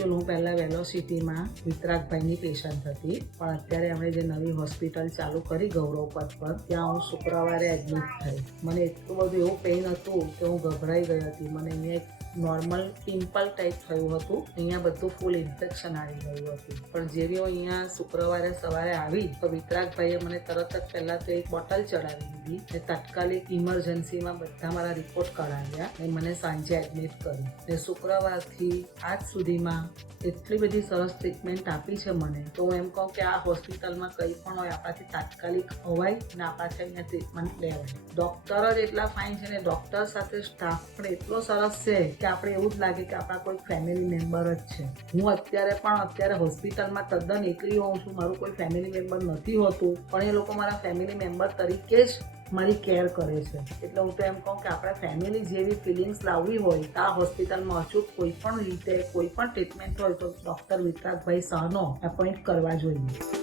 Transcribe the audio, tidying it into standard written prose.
Actual હું પહેલાં વેલોસિટીમાં વિતરાગભાઈની patient હતી, પણ અત્યારે અમે જે નવી હોસ્પિટલ ચાલુ કરી ગૌરવ પથ પર, ત્યાં હું શુક્રવારે એડમિટ થઈ. મને એટલું બધું એવું પેઇન હતું કે હું ગભરાઈ ગઈ હતી. મને અહીંયા એક નોર્મલ પિમ્પલ ટાઈપ થયું હતું, અહીંયા બધું ફૂલ ઇન્ફેક્શન આવી ગયું હતું. પણ જેવી હું અહીંયા શુક્રવારે સવારે આવી તો વિતરાગભાઈએ મને તરત જ પહેલાં તો એક બોટલ ચડાવી દીધી ને તાત્કાલિક ઇમરજન્સીમાં બધા મારા રિપોર્ટ કરાવ્યા ને મને સાંજે એડમિટ કરી. ને શુક્રવારથી આજ સુધીમાં એટલી બધી સરસ ટ્રીટમેન્ટ આપી છે મને, તો હું એમ કહું કે આ હોસ્પિટલમાં કંઈ પણ હોય આપણાથી તાત્કાલિક અવાય ને આપણાથી અહીંયા ટ્રીટમેન્ટ લેવાય. ડૉક્ટર જ એટલા ફાઇન છે ને ડૉક્ટર સાથે સ્ટાફ પણ એટલો સરસ છે કે આપણે એવું જ લાગે કે આપણા કોઈ ફેમિલી મેમ્બર જ છે. હું અત્યારે હોસ્પિટલમાં તદ્દન એકલી હોઉં છું, મારું કોઈ ફેમિલી મેમ્બર નથી હોતું, પણ એ લોકો મારા ફેમિલી મેમ્બર તરીકે જ મારી કેર કરે છે. એટલે હું તો એમ કહું કે આપણે ફેમિલી જેવી ફિલિંગ્સ લાવવી હોય તો આ હોસ્પિટલમાં અચૂક કોઈ પણ રીતે કોઈ પણ ટ્રીટમેન્ટ હોય તો ડૉક્ટર વિતરાગભાઈ શાહનો એપોઇન્ટ કરવા જોઈએ.